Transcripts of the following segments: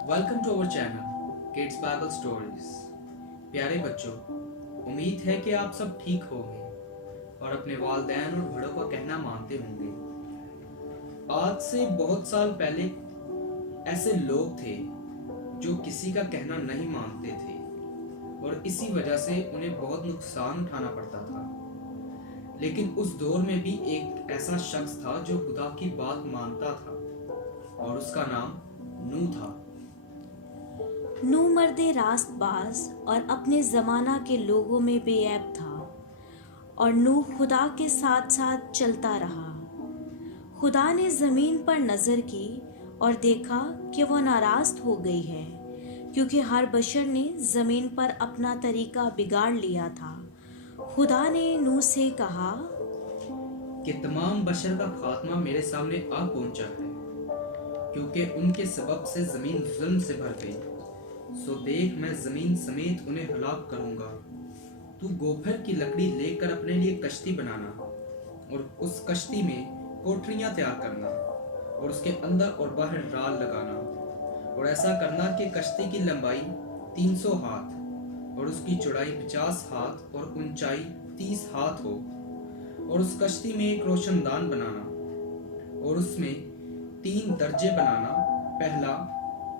Welcome to our channel kids Bible stories. प्यारे बच्चों, उम्मीद है कि आप सब ठीक होंगे और अपने वालिदैन और बड़ों का कहना मानते होंगे। आज से बहुत साल पहले ऐसे लोग थे जो किसी का कहना नहीं मानते थे और इसी वजह से उन्हें बहुत नुकसान उठाना पड़ता था। लेकिन उस दौर में भी एक ऐसा शख्स था जो खुदा की बात मानता था और उसका नाम नूह था। नूह मर्दे रास्तबाज और अपने ज़माना के लोगों में बेऐब था और नूह खुदा के साथ साथ चलता रहा। खुदा ने ज़मीन पर नज़र की और देखा कि वह नाराज़ हो गई है, क्योंकि हर बशर ने ज़मीन पर अपना तरीका बिगाड़ लिया था। खुदा ने नूह से कहा कि तमाम बशर का खात्मा मेरे सामने आ पहुंचा है, क्योंकि उनके सबब से ज़मीन जुल्म से भर गई। सो देख, मैं ज़मीन समेत उन्हें हलाक करूंगा। तू गोबर की लकड़ी लेकर अपने लिए कश्ती बनाना और उस कश्ती में कोठरियां तैयार करना और उसके अंदर और बाहर राल लगाना, और ऐसा करना कि कश्ती की लंबाई 300 हाथ और उसकी चौड़ाई 50 हाथ और ऊंचाई 30 हाथ हो, और उस कश्ती में एक रोशनदान बनाना और उसमें 3 दर्जे बनाना, पहला,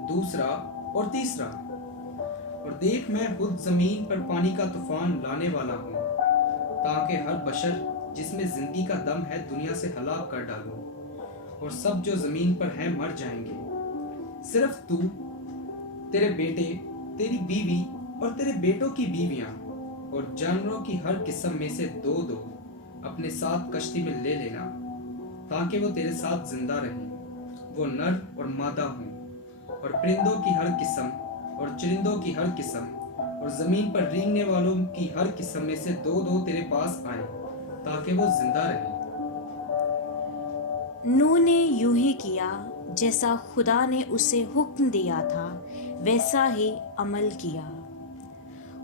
दूसरा और तीसरा। और देख, मैं खुद जमीन पर पानी का तूफान लाने वाला हूँ, ताकि हर बशर जिसमें जिंदगी का दम है दुनिया से हलाक कर डालूं, और सब जो जमीन पर हैं मर जाएंगे। सिर्फ तू, तेरे बेटे, तेरी बीवी और तेरे बेटों की बीवियां और जानवरों की हर किस्म में से 2-2 अपने साथ कश्ती में ले लेना, ताकि वो तेरे साथ जिंदा रहें। वो नर और मादा हों, और परिंदों की हर किस्म और चरिंदों की हर किस्म और जमीन पर रेंगने वालों की हर किस्म में से 2-2 तेरे पास आए, ताकि वो जिंदा रहें। नूह ने यूं ही किया जैसा खुदा ने उसे हुक्म दिया था, वैसा ही अमल किया।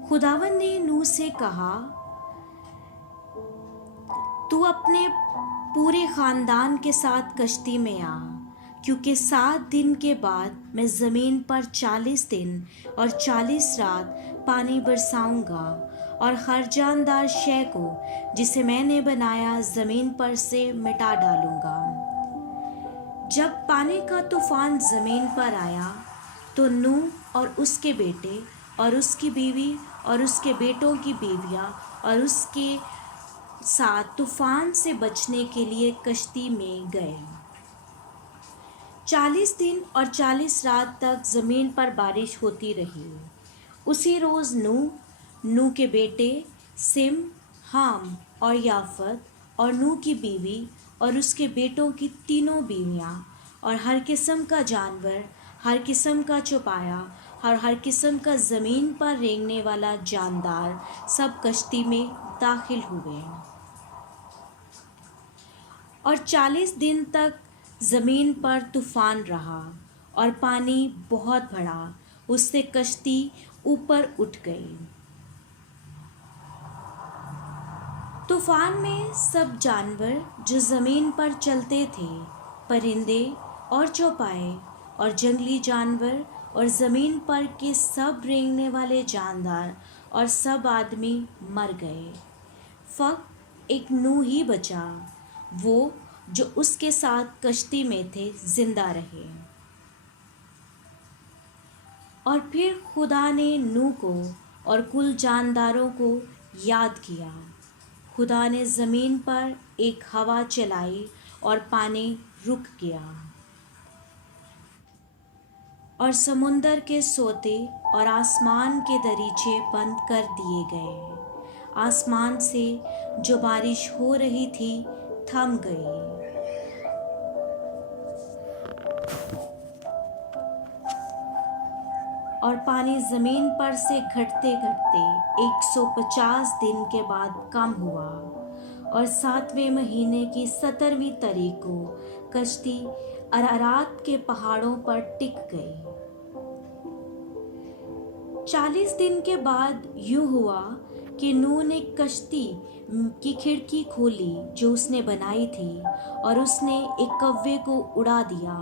खुदावन ने नूह से कहा, तू अपने पूरे खानदान के साथ कश्ती में आ, क्योंकि 7 दिन के बाद मैं ज़मीन पर 40 दिन और 40 रात पानी बरसाऊंगा और हर जानदार शय को जिसे मैंने बनाया ज़मीन पर से मिटा डालूंगा। जब पानी का तूफान ज़मीन पर आया तो नूह और उसके बेटे और उसकी बीवी और उसके बेटों की बीवियां और उसके साथ तूफान से बचने के लिए कश्ती में गए। 40 दिन और 40 रात तक ज़मीन पर बारिश होती रही। उसी रोज़ नूह के बेटे सिम, हाम और याफत और नूह की बीवी और उसके बेटों की तीनों बीवियां और हर किस्म का जानवर, हर किस्म का चौपाया और हर किस्म का ज़मीन पर रेंगने वाला जानदार सब कश्ती में दाखिल हुए। और 40 दिन तक ज़मीन पर तूफान रहा और पानी बहुत बढ़ा, उससे कश्ती ऊपर उठ गई। तूफान में सब जानवर जो ज़मीन पर चलते थे, परिंदे और चौपाए और जंगली जानवर और ज़मीन पर के सब रेंगने वाले जानदार और सब आदमी मर गए। फकत एक नूह ही बचा, वो जो उसके साथ कश्ती में थे जिंदा रहे। और फिर खुदा ने नूह को और कुल जानदारों को याद किया। खुदा ने ज़मीन पर एक हवा चलाई और पानी रुक गया, और समुंदर के सोते और आसमान के दरीचे बंद कर दिए गए। आसमान से जो बारिश हो रही थी थम गई। और पानी ज़मीन पर से घटते घटते 150 दिन के बाद कम हुआ, और 7वें महीने की 17वीं तारीख को कश्ती अरारात के पहाड़ों पर टिक गई। 40 दिन के बाद यूं हुआ कि नूह ने कश्ती की खिड़की खोली जो उसने बनाई थी, और उसने एक कौवे को उड़ा दिया।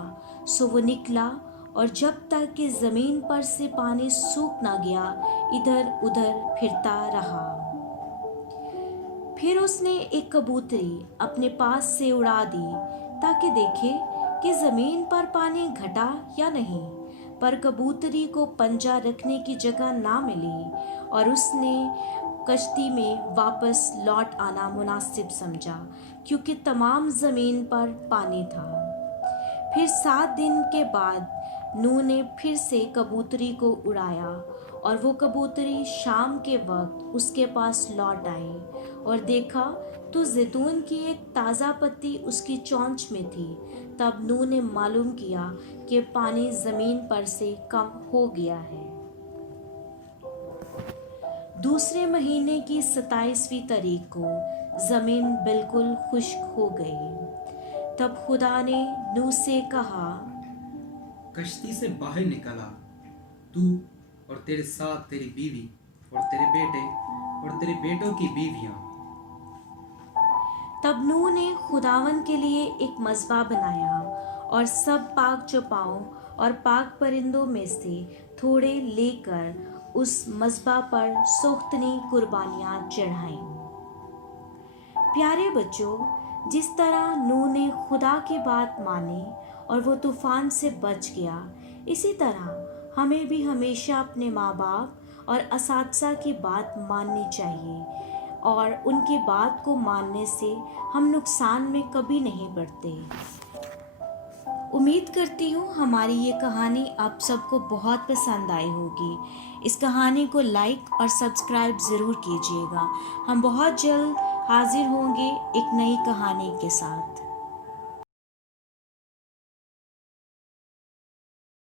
सो वो निकला और जब तक कि ज़मीन पर से पानी सूख ना गया इधर उधर फिरता रहा। फिर उसने एक कबूतरी अपने पास से उड़ा दी ताकि देखे कि ज़मीन पर पानी घटा या नहीं, पर कबूतरी को पंजा रखने की जगह ना मिली और उसने कश्ती में वापस लौट आना मुनासिब समझा क्योंकि तमाम ज़मीन पर पानी था। फिर 7 दिन के बाद नूह ने फिर से कबूतरी को उड़ाया और वो कबूतरी शाम के वक्त उसके पास लौट आई और देखा तो जैतून की एक ताज़ा पत्ती उसकी चोंच में थी। तब नूह ने मालूम किया कि पानी ज़मीन पर से कम हो गया है। दूसरे महीने की 27वीं तारीख को ज़मीन बिल्कुल खुश्क हो गई। तब खुदा ने नूह से कहा, कश्ती से बाहर निकला, तू और तेरे साथ तेरी बीवी और तेरे बेटे और तेरे बेटों की बीवियां। तब नूह ने खुदावन के लिए एक मज़बा बनाया और सब पाक चौपाओं और पाक परिंदों में से थोड़े लेकर उस मज़बा पर सोख्तनी कुर्बानियाँ चढ़ाईं। प्यारे बच्चों, जिस तरह नूह ने खुदा की बात मानी और वो तूफान से बच गया, इसी तरह हमें भी हमेशा अपने माँ बाप और असातिज़ा की बात माननी चाहिए और उनकी बात को मानने से हम नुकसान में कभी नहीं पड़ते। उम्मीद करती हूँ हमारी ये कहानी आप सबको बहुत पसंद आई होगी। इस कहानी को लाइक और सब्सक्राइब ज़रूर कीजिएगा। हम बहुत जल्द हाजिर होंगे एक नई कहानी के साथ।